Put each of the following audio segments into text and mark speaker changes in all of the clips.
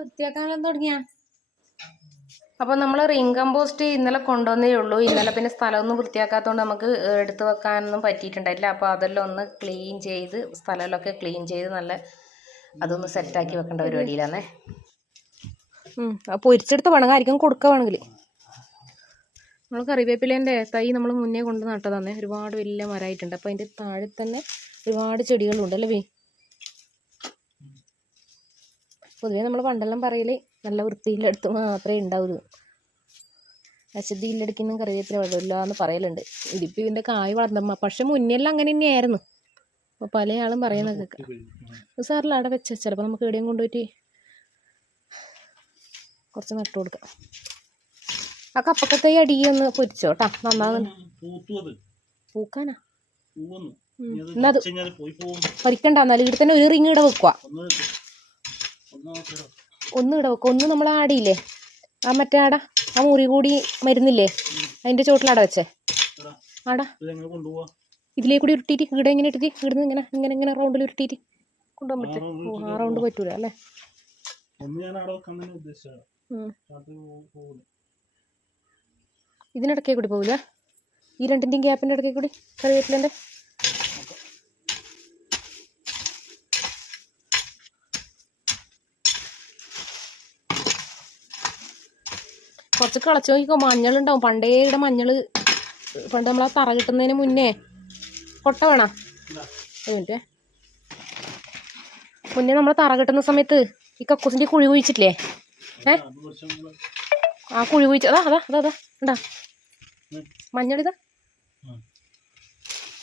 Speaker 1: വൃത്തിയാക്കാനെല്ലാം തുടങ്ങിയ? അപ്പോൾ നമ്മൾ റിംഗ് കമ്പോസ്റ്റ് ഇന്നലെ കൊണ്ടുവന്നേ ഉള്ളൂ. ഇന്നലെ പിന്നെ സ്ഥലമൊന്നും വൃത്തിയാക്കാത്തതുകൊണ്ട് നമുക്ക് എടുത്തു വെക്കാനൊന്നും പറ്റിയിട്ടുണ്ടായില്ല അപ്പോൾ അതെല്ലാം ഒന്ന് ക്ലീൻ ചെയ്ത് സ്ഥലമൊക്കെ ക്ലീൻ ചെയ്ത് നല്ല അതൊന്ന് സെറ്റാക്കി വെക്കേണ്ട പരിപാടിയിലാണേ അപ്പോൾ പൊരിച്ചെടുത്ത് വേണം ആയിരിക്കും കൊടുക്കുക വേണമെങ്കിൽ നമ്മൾ കറിവേപ്പിലേന്റെ തൈ നമ്മൾ മുന്നേ കൊണ്ട് നട്ടതാന്നേ. ഒരുപാട് വലിയ മരമായിട്ടുണ്ട്. അപ്പോൾ അതിന്റെ താഴെ തന്നെ ഒരുപാട് ചെടികളുണ്ട് അല്ലേ വേ പൊതുവേ നമ്മൾ പണ്ടെല്ലാം പറയൽ നല്ല വൃത്തിയിലെടുത്ത് മാത്രമേ ഉണ്ടാവൂ അശുദ്ധിയിലെടുക്കുന്ന കറിവേപ്പില വളരില്ല എന്ന് പറയലുണ്ട്. ഇതിപ്പോൾ ഇതിന്റെ കായ് വളർന്നമ്മ. പക്ഷെ മുന്നെല്ലാം അങ്ങനെ തന്നെയായിരുന്നു. അപ്പോൾ പല ആളും പറയുന്നത് കേൾക്കാം സാറിൽ അവിടെ വെച്ച ചിലപ്പോൾ നമുക്ക് എവിടെയും കൊണ്ടുപോയിട്ട് കുറച്ച് നട്ടു കൊടുക്കാം. ആ കപ്പക്കത്തെ അടി ഒന്ന് പൊരിച്ചോ നന്നാ നന്നാകുന്നു
Speaker 2: അത്
Speaker 1: പൂക്കാനാ? എന്നാ അത് പൊരിക്കണ്ട. എന്നാലും ഇവിടെ തന്നെ ഒരു റിങ് ഇവിടെ വെക്കുക
Speaker 2: ഒന്ന് ഇട വെക്കും. ഒന്ന്
Speaker 1: നമ്മൾ ആടിയില്ലേ? ആ മറ്റേ ആട ആ മുറി കൂടി മരുന്നില്ലേ? അതിന്റെ ചോട്ടിലാട വെച്ചേ. ആടാ. ഇതിലേ കൂടി ഉരുട്ടിയിട്ട് ഇവിടെ ഇങ്ങനെ ഇട്ടിട്ട് ഇവിടുന്ന് ഇങ്ങനെ ഇങ്ങനെ ഇങ്ങനെ റൗണ്ടിൽ ഉരുട്ടിയിട്ട് കൊണ്ടുപോകാൻ പറ്റും. ആ റൗണ്ട് പറ്റൂല അല്ലേ? ഇതിനിടയ്ക്കേ കൂടി പോകില്ല ഈ രണ്ടിന്റെയും ഗ്യാപ്പിന്റെ ഇടക്കേ കൂടി കറിവേപ്പിലേന്റെ കുറച്ച് കളച്ച് നോക്കിക്കോ മഞ്ഞളുണ്ടാവും. പണ്ടേ ഇവിടെ മഞ്ഞൾ പണ്ട് നമ്മൾ ആ തറ കിട്ടുന്നതിന് മുന്നേ കൊട്ട വേണോ? മുന്നേ നമ്മൾ തറ കിട്ടുന്ന സമയത്ത് ഈ കക്കൂസിന്റെ കുഴി കുഴിച്ചിട്ടില്ലേ? ഏ?
Speaker 2: നമ്മൾ
Speaker 1: ആ കുഴി കുഴിച്ച അതാ അതാ അതാ അതാ ഉണ്ടാ. മഞ്ഞളിതാ.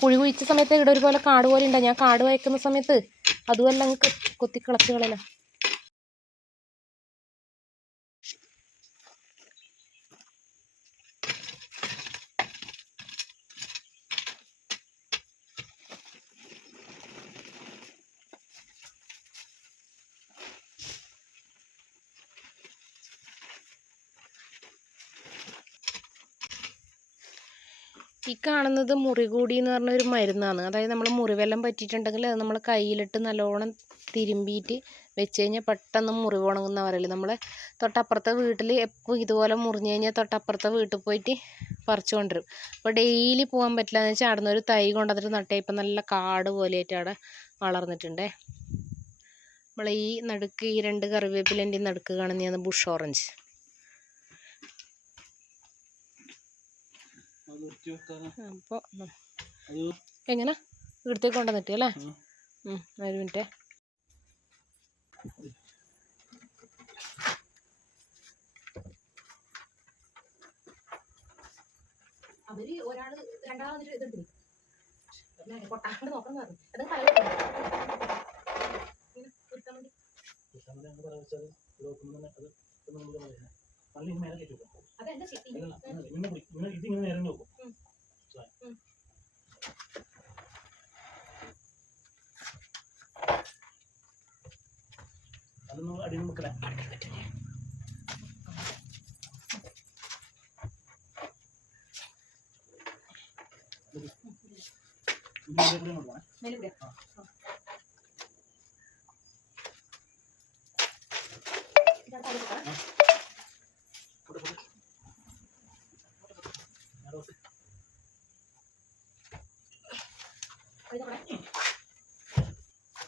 Speaker 1: കുഴി കുഴിച്ച സമയത്ത് ഇവിടെ ഒരുപോലെ കാട് പോലെ ഉണ്ടാ ഞാൻ കാട് വയ്ക്കുന്ന സമയത്ത് അതുമല്ല അങ്ങ് കൊത്തി കളച്ച് ഈ കാണുന്നത് മുറികൂടി എന്ന് പറഞ്ഞ ഒരു മരുന്നാണ്. അതായത് നമ്മൾ മുറിവെല്ലാം പറ്റിയിട്ടുണ്ടെങ്കിൽ അത് നമ്മൾ കയ്യിലിട്ട് നല്ലോണം തിരുമ്പിയിട്ട് വെച്ച് കഴിഞ്ഞാൽ പെട്ടെന്ന് മുറിവ് ഉണങ്ങുന്ന പറയൽ. നമ്മളെ തൊട്ടപ്പുറത്തെ വീട്ടിൽ എപ്പോൾ ഇതുപോലെ മുറിഞ്ഞു കഴിഞ്ഞാൽ തൊട്ടപ്പുറത്തെ വീട്ടിൽ പോയിട്ട് പറിച്ചു കൊണ്ടുവരും അപ്പോൾ ഡെയിലി പോകാൻ പറ്റില്ല എന്ന് വെച്ചാൽ അവിടെ ഒരു തൈ കൊണ്ടുവന്നിട്ട് നട്ടേ. ഇപ്പം നല്ല കാട് പോലെയായിട്ട് അവിടെ വളർന്നിട്ടുണ്ടേ. നമ്മൾ ഈ നടുക്ക് ഈ രണ്ട് കറിവേപ്പിലന്റെ നടുക്ക് കാണുന്നതാണ് ബുഷ് ഓറഞ്ച്. അപ്പോൾ എങ്ങനെ? ഇവിടത്തേക്ക് കൊണ്ടുവന്നിട്ട് അല്ലേ?
Speaker 2: ഉം.
Speaker 1: ഉം, ഒരു മിനിറ്റ്. അവർ ഒരാൾ രണ്ടാമത് ഇതുണ്ട്. കൊട്ടാണ്ട് നോക്കണം പറഞ്ഞു. അത്
Speaker 2: കൃഷ്ണന്റെ ഇത് മേലെ കയറ്റി വെക്കും. ഇങ്ങനെ പിടി- ഇങ്ങനെ ഇതിങ്ങനെ നേരം വെക്കും. അതൊന്നും അടിയിൽ നിൽക്കല
Speaker 1: മേലെ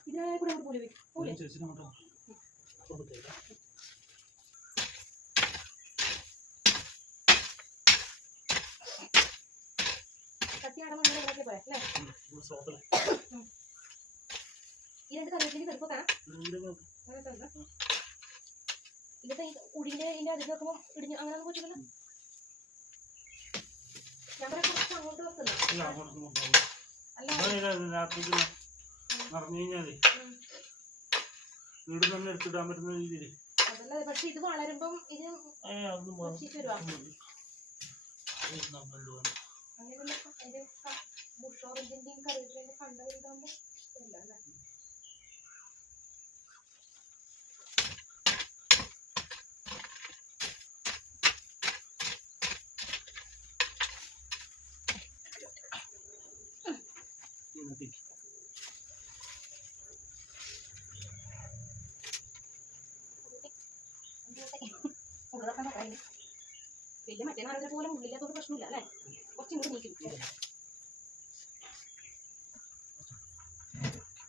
Speaker 1: ഇതിനെ കൂടെ പോലെ പോലെ കത്തിയാടെ മണ്ണിൽ ഉണ്ടാക്കിയ പോലെ അല്ലേ ഈ രണ്ട് കറിവേപ്പിന് ചെറുപ്പത്താ അങ്ങനെ തന്നെ ഇതിപ്പോ ഉടിന്റെ ഇതിന്റെ അതിൽ വെക്കുമ്പോൾ ഇടിഞ്ഞു അങ്ങനെ വെച്ചിട്ടില്ല ഞാൻ കുറച്ച് അങ്ങോട്ട് വെക്കുന്ന അല്ല
Speaker 2: പറഞ്ഞു കഴിഞ്ഞാൽ.
Speaker 1: ഉം.
Speaker 2: വീട് തന്നെ എടുത്തിടാൻ പറ്റുന്ന രീതിയിൽ
Speaker 1: പക്ഷെ ഇത് വളരുമ്പം ഇത്
Speaker 2: ഏ അതൊന്നും
Speaker 1: വെച്ചിട്ട് വരുവാ
Speaker 2: നമ്മൾ
Speaker 1: അങ്ങനെയല്ല അതിന്റെ ബുഷ് ഓറഞ്ചിന്റെയും കറിവേപ്പിലിന്റെ കണ്ട നോക്കാം വലിയ മറ്റേ നാളെ പോലെ ഉള്ളില്ലാത്തൊരു പ്രശ്നമില്ല അല്ലേ? കുറച്ചും കൂടി നീക്കി വിട്ടു.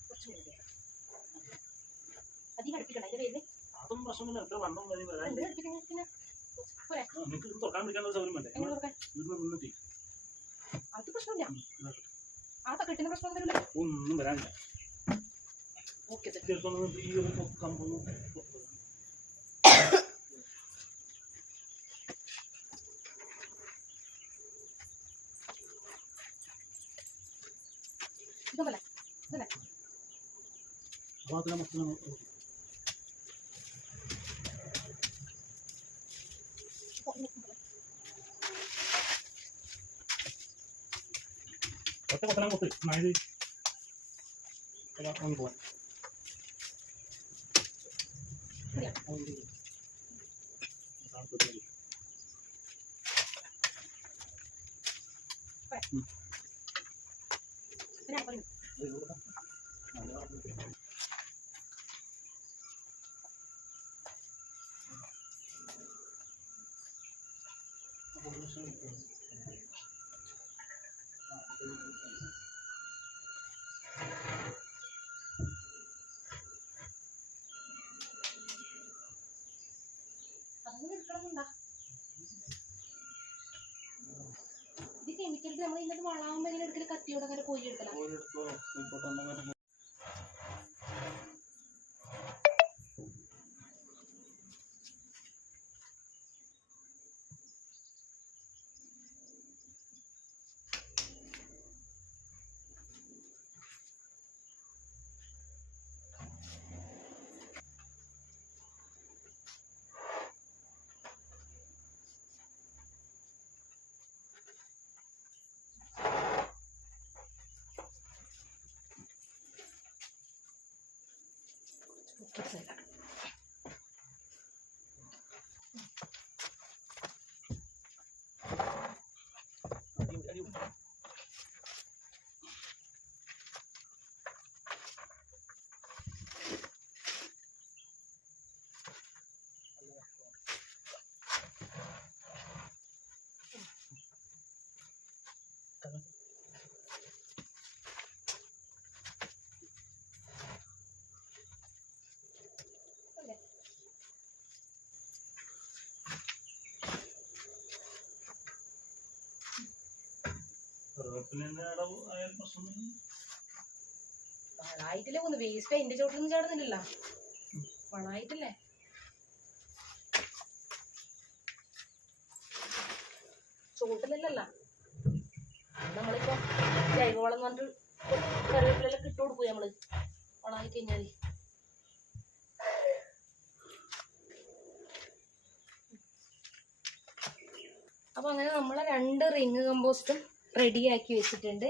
Speaker 1: കുറച്ചും കൂടി നീക്കി. അധികം അടുപ്പിക്കണ്ട അതിന്റെ പേര്
Speaker 2: അതൊന്നും പ്രശ്നമില്ല എത്ര വണ്ണം വരെ വരാൻ
Speaker 1: അടുപ്പിക്കണ?
Speaker 2: ഇത് തുറക്കാൻ പിടിക്കാനുള്ള സൗകര്യം വേണ്ടേ?
Speaker 1: അത് പ്രശ്നമില്ല. ആ തക്കെട്ടിന് പ്രശ്നം വരില്ല.
Speaker 2: ഒന്നും വരാനില്ല.
Speaker 1: ഓക്കെ
Speaker 2: തീർച്ചയായിട്ടും ഈ ഒരു കമ്പൊന്നും ഒറ്റ കൊത്തലാൻ കൊത്ത് നായത് ഒന്ന് പോവാൻ
Speaker 1: ശരിയാ. പിന്നെ പറഞ്ഞു അതൊന്നും നമ്മൾ ഇന്നത് വളാകുമ്പോ എങ്ങനെ എടുക്കൽ കത്തിയോടെ അങ്ങനെ പോയി Just
Speaker 2: say that.
Speaker 1: വളായിട്ടില്ലേ ഒന്ന് ചാടുന്നില്ല വളായിട്ടില്ലേ നമ്മളിപ്പോ ജൈവവളം എന്ന് പറഞ്ഞിട്ട് കറിവേപ്പിലെല്ലാം ഇട്ട് കൊടുക്കും നമ്മൾ വളമായി കഴിഞ്ഞാൽ. അപ്പൊ അങ്ങനെ നമ്മളെ രണ്ട് റിങ് കമ്പോസ്റ്റും റെഡിയാക്കി വെച്ചിട്ടുണ്ട്.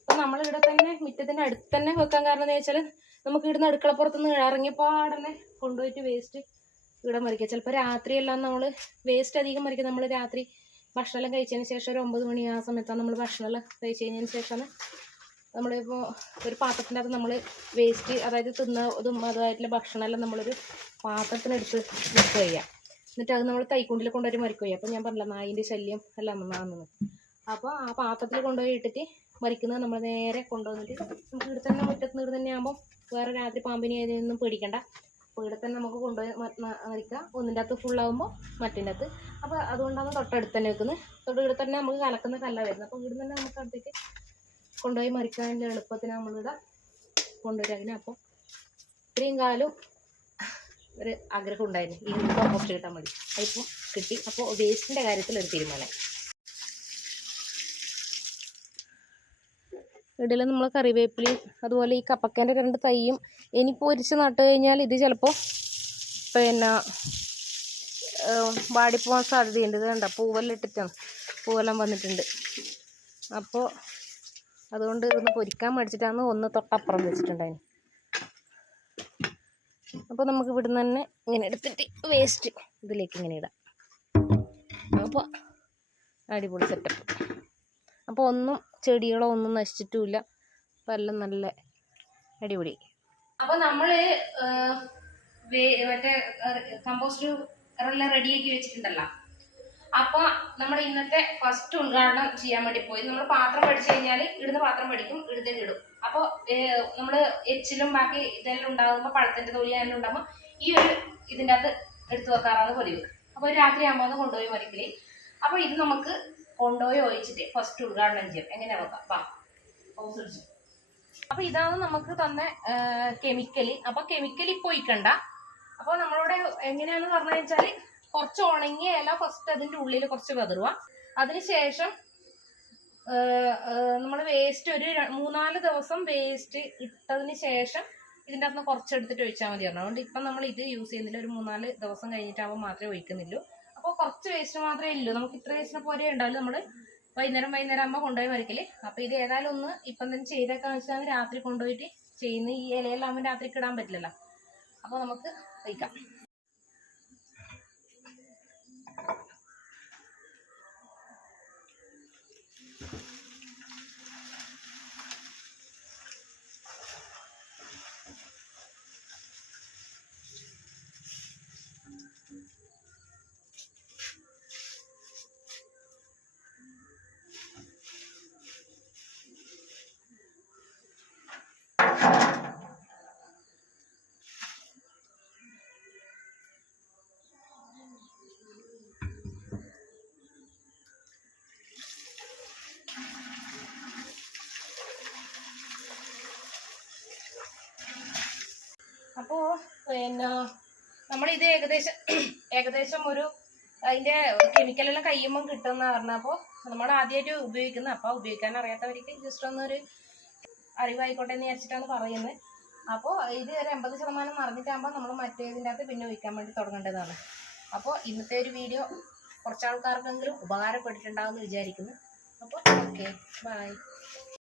Speaker 1: അപ്പൊ നമ്മളിവിടെ തന്നെ മുറ്റത്തിന്റെ അടുത്ത് തന്നെ വെക്കാൻ കാരണം എന്ന് വെച്ചാൽ നമുക്ക് ഇവിടുന്ന് അടുക്കളപ്പുറത്തുനിന്ന് ഇറങ്ങിയപ്പാടന്നെ കൊണ്ടുപോയിട്ട് വേസ്റ്റ് ഇവിടെ മറിക്കുക. ചിലപ്പോൾ രാത്രിയെല്ലാം നമ്മൾ വേസ്റ്റ് അധികം മറിക്കുക. നമ്മൾ രാത്രി ഭക്ഷണമെല്ലാം കഴിച്ചതിന് ശേഷം ഒരു ഒമ്പത് മണി ആ സമയത്താണ് നമ്മൾ ഭക്ഷണമെല്ലാം കഴിച്ച് കഴിഞ്ഞതിന് ശേഷമാണ് നമ്മളിപ്പോൾ ഒരു പാത്രത്തിന്റെ അകത്ത് നമ്മൾ വേസ്റ്റ് അതായത് തിന്ന ഇതും അതുമായിട്ടുള്ള ഭക്ഷണമെല്ലാം നമ്മളൊരു പാത്രത്തിനെടുത്ത് വെക്കുക ചെയ്യുക. എന്നിട്ട് അത് നമ്മൾ തൈക്കുണ്ടിൽ കൊണ്ടുപോയി മറിക്കുക അപ്പോൾ ഞാൻ പറഞ്ഞില്ല നായിന്റെ ശല്യം എല്ലാം വന്നാണെന്ന് അപ്പോൾ ആ പാത്രത്തിൽ കൊണ്ടുപോയി ഇട്ടിട്ട് മരിക്കുന്നത് നമ്മൾ നേരെ കൊണ്ടുവന്നിട്ട് നമുക്ക് ഇവിടെ തന്നെ മുറ്റത്ത് നിന്ന് തന്നെ ആകുമ്പോൾ വേറെ രാത്രി പാമ്പിനെ അതിനൊന്നും പേടിക്കണ്ട. അപ്പോൾ ഇവിടെ തന്നെ നമുക്ക് കൊണ്ടുപോയി മറിക്കുക. ഒന്നിന്റെ അകത്ത് ഫുള്ളാകുമ്പോൾ മറ്റിന്റെ അകത്ത്. അപ്പോൾ അതുകൊണ്ടാണ് തൊട്ടടുത്ത് തന്നെ വെക്കുന്നത്. തൊട്ട് ഇവിടെ തന്നെ നമുക്ക് കലക്കുന്ന കല്ല വരുന്നത്. അപ്പോൾ ഇവിടെ തന്നെ നമുക്ക് അടുത്തേക്ക് കൊണ്ടുപോയി മറിക്കാനുള്ള എളുപ്പത്തിന് നമ്മളിവിടെ കൊണ്ടുവരും അങ്ങനെ. അപ്പോൾ ഇത്രയും കാലം ഒരു ആഗ്രഹം ഉണ്ടായിരുന്നു. ഈ കോമ്പോസ്റ്റ് കിട്ടാൻ വേണ്ടി. അതിപ്പോൾ കിട്ടി. അപ്പോൾ വേസ്റ്റിന്റെ കാര്യത്തിൽ ഒരു തീരുമാനം ഇടയിൽ നമ്മൾ കറിവേപ്പിലയും അതുപോലെ ഈ കപ്പക്കേന്റെ രണ്ട് തൈയും ഇനി പൊരിച്ച് നട്ട് കഴിഞ്ഞാൽ ഇത് ചിലപ്പോൾ പിന്നെ വാടിപ്പോകാൻ സാധ്യതയുണ്ട്. ഇത് കണ്ട? പൂവെല്ലാം ഇട്ടിട്ടാണ് പൂവെല്ലാം വന്നിട്ടുണ്ട്. അപ്പോൾ അതുകൊണ്ട് ഇതൊന്ന് പൊരിക്കാൻ മേടിച്ചിട്ടാണ് ഒന്ന് തൊട്ടപ്പുറം വെച്ചിട്ടുണ്ടായിരുന്നു അപ്പോൾ നമുക്ക് ഇവിടുന്ന് തന്നെ ഇങ്ങനെ എടുത്തിട്ട് വേസ്റ്റ് ഇതിലേക്ക് ഇങ്ങനെ ഇടാം. അപ്പോൾ അടിപൊളി സെറ്റപ്പ് അപ്പോൾ ഒന്നും ചെടികളോ ഒന്നും നശിച്ചിട്ടുമില്ല. അപ്പം എല്ലാം നല്ല അടിപൊളി. അപ്പോൾ നമ്മൾ വേ- മറ്റേ കമ്പോസ്റ്റ് എല്ലാം റെഡിയാക്കി വെച്ചിട്ടുണ്ടല്ലോ. അപ്പൊ നമ്മൾ ഇന്നത്തെ ഫസ്റ്റ് ഉദ്ഘാടനം ചെയ്യാൻ വേണ്ടി പോയി. നമ്മൾ പാത്രം പഠിച്ചു കഴിഞ്ഞാൽ ഇടുന്ന പാത്രം പഠിക്കും ഇടുന്നതിന് ഇടും. അപ്പോൾ നമ്മൾ എച്ചിലും ബാക്കി ഇതെല്ലാം ഉണ്ടാകുമ്പോൾ പഴത്തിന്റെ തൊലി എല്ലാം ഉണ്ടാകുമ്പോൾ ഈ ഒരു ഇതിന്റെ അകത്ത് എടുത്തു വെക്കാറാണ് പതിവ്. അപ്പോൾ രാത്രി ആകുമ്പോൾ അത് കൊണ്ടുപോയി മരിക്കലേ അപ്പോൾ ഇത് നമുക്ക് കൊണ്ടുപോയി ഒഴിച്ചിട്ട് ഫസ്റ്റ് ഉദ്ഘാടനം ചെയ്യാം എങ്ങനെ വെക്കാം? വാ. അപ്പൊ ഇതാണ് നമുക്ക് തന്നെ കെമിക്കൽ അപ്പൊ കെമിക്കലി പോയിക്കണ്ട. അപ്പൊ നമ്മളിവിടെ എങ്ങനെയാന്ന് പറഞ്ഞു വെച്ചാൽ കുറച്ച് ഉണങ്ങിയ ഇല ഫസ്റ്റ് അതിന്റെ ഉള്ളിൽ കുറച്ച് വെതറുക അതിനുശേഷം നമ്മൾ വേസ്റ്റ് ഒരു മൂന്നാൽ ദിവസം വേസ്റ്റ് ഇട്ടതിന് ശേഷം ഇതിന്റെ അകത്ത് കുറച്ചെടുത്തിട്ട് ഒഴിച്ചാൽ മതി പറഞ്ഞു. അതുകൊണ്ട് ഇപ്പം നമ്മൾ ഇത് യൂസ് ചെയ്യുന്നില്ല. ഒരു മൂന്നാൽ ദിവസം കഴിഞ്ഞിട്ടാകുമ്പോൾ മാത്രമേ ഒഴിക്കുന്നുള്ളൂ. അപ്പോൾ കുറച്ച് വേസ്റ്റ് മാത്രമേ ഉള്ളൂ. നമുക്ക് ഇത്ര വേസ്റ്റിനെ പോലെ ഉണ്ടാവില്ല നമ്മൾ വൈകുന്നേരം വൈകുന്നേരം ആകുമ്പോൾ കൊണ്ടുപോയി മരിക്കൽ അപ്പോൾ ഇത് ഏതായാലും ഒന്ന് ഇപ്പം തന്നെ ചെയ്തേക്കാന്ന് വെച്ചാൽ രാത്രി കൊണ്ടുപോയിട്ട് ചെയ്യുന്ന ഈ ഇലയെല്ലാം രാത്രിക്ക് ഇടാൻ പറ്റില്ലല്ലോ. അപ്പോൾ നമുക്ക് വയ്ക്കാം. അപ്പോൾ പിന്നെ നമ്മളിത് ഏകദേശം ഏകദേശം ഒരു അതിന്റെ കെമിക്കലെല്ലാം കഴിയുമ്പം കിട്ടുന്ന പറഞ്ഞ അപ്പോൾ നമ്മൾ ആദ്യമായിട്ട് ഉപയോഗിക്കുന്ന അപ്പോൾ ഉപയോഗിക്കാൻ അറിയാത്തവർക്ക് ജസ്റ്റ് ഒന്നൊരു അറിവായിക്കോട്ടെ എന്ന് വിചാരിച്ചിട്ടാണ് പറയുന്നത്. അപ്പോ ഇത് ഒരു എൺപത് ശതമാനം മറന്നിട്ടാകുമ്പോൾ നമ്മൾ മറ്റേതിന്റെ അകത്ത് പിന്നെ ഒഴിക്കാൻ വേണ്ടി തുടങ്ങേണ്ടതാണ്. അപ്പോൾ ഇന്നത്തെ ഒരു വീഡിയോ കുറച്ച് ആൾക്കാർക്കെങ്കിലും ഉപകാരപ്പെട്ടിട്ടുണ്ടാകുമെന്ന് വിചാരിക്കുന്നു. അപ്പോൾ ഓക്കെ ബൈ